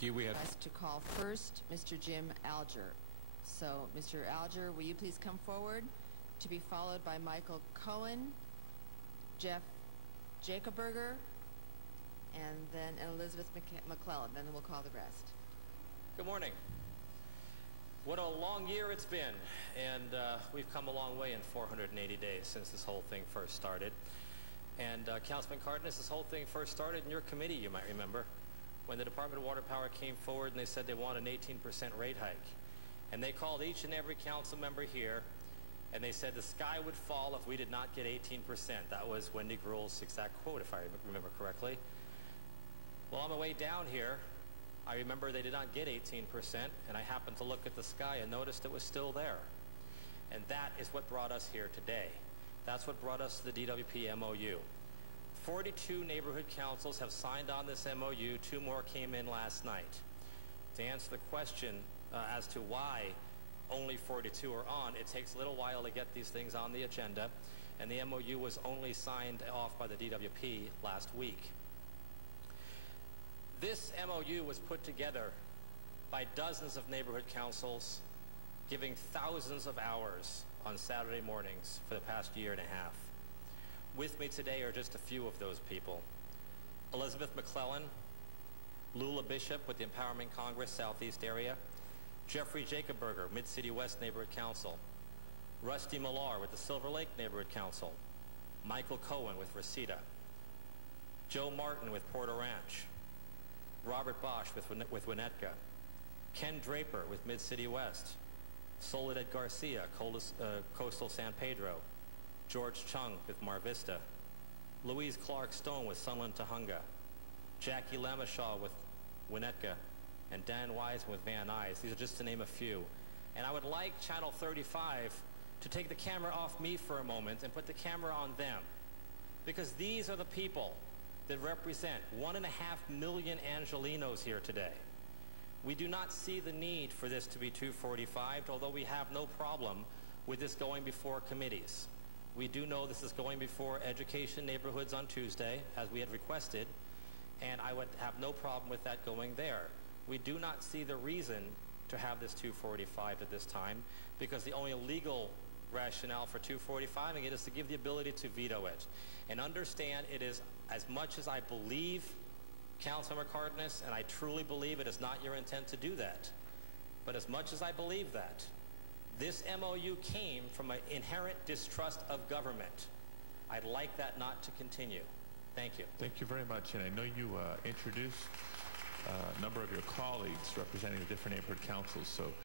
We have us to call first Mr. Jim Alger. So, Mr. Alger, will you please come forward, to be followed by Michael Cohen, Jeff Jacoberger, and then Elizabeth McClellan. Then we'll call the rest. Good morning. What a long year it's been, and we've come a long way in 480 days since this whole thing first started. And Councilman Cardenas, this whole thing first started in your committee, you might remember, when the Department of Water Power came forward and they said they want an 18% rate hike. And they called each and every council member here, and they said the sky would fall if we did not get 18%. That was Wendy Gruhl's exact quote, if I remember correctly. Well, on my way down here, I remember they did not get 18%, and I happened to look at the sky and noticed it was still there. And that is what brought us here today. That's what brought us to the DWP MOU. 42 neighborhood councils have signed on this MOU. 2 more came in last night. To answer the question as to why only 42 are on, it takes a little while to get these things on the agenda, and the MOU was only signed off by the DWP last week. This MOU was put together by dozens of neighborhood councils, giving thousands of hours on Saturday mornings for the past year and a half. With me today are just a few of those people. Elizabeth McClellan, Lula Bishop with the Empowerment Congress Southeast area, Jeffrey Jacoberger, Mid-City West Neighborhood Council, Rusty Millar with the Silver Lake Neighborhood Council, Michael Cohen with Reseda, Joe Martin with Porter Ranch, Robert Bosch with Winnetka, Ken Draper with Mid-City West, Soledad Garcia, Coastal San Pedro, George Chung with Mar Vista, Louise Clark Stone with Sunland Tujunga, Jackie Lameshaw with Winnetka, and Dan Wiseman with Van Nuys. These are just to name a few. And I would like Channel 35 to take the camera off me for a moment and put the camera on them, because these are the people that represent 1.5 million Angelenos here today. We do not see the need for this to be 245, although we have no problem with this going before committees. We do know this is going before Education Neighborhoods on Tuesday, as we had requested, and I would have no problem with that going there. We do not see the reason to have this 245 at this time, because the only legal rationale for 245ing it is to give the ability to veto it. And understand, it is, as much as I believe Councilmember Cardenas, and I truly believe it is not your intent to do that, but as much as I believe that, this MOU came from an inherent distrust of government. I'd like that not to continue. Thank you. Thank you very much. And I know you introduced a number of your colleagues representing the different neighborhood councils, so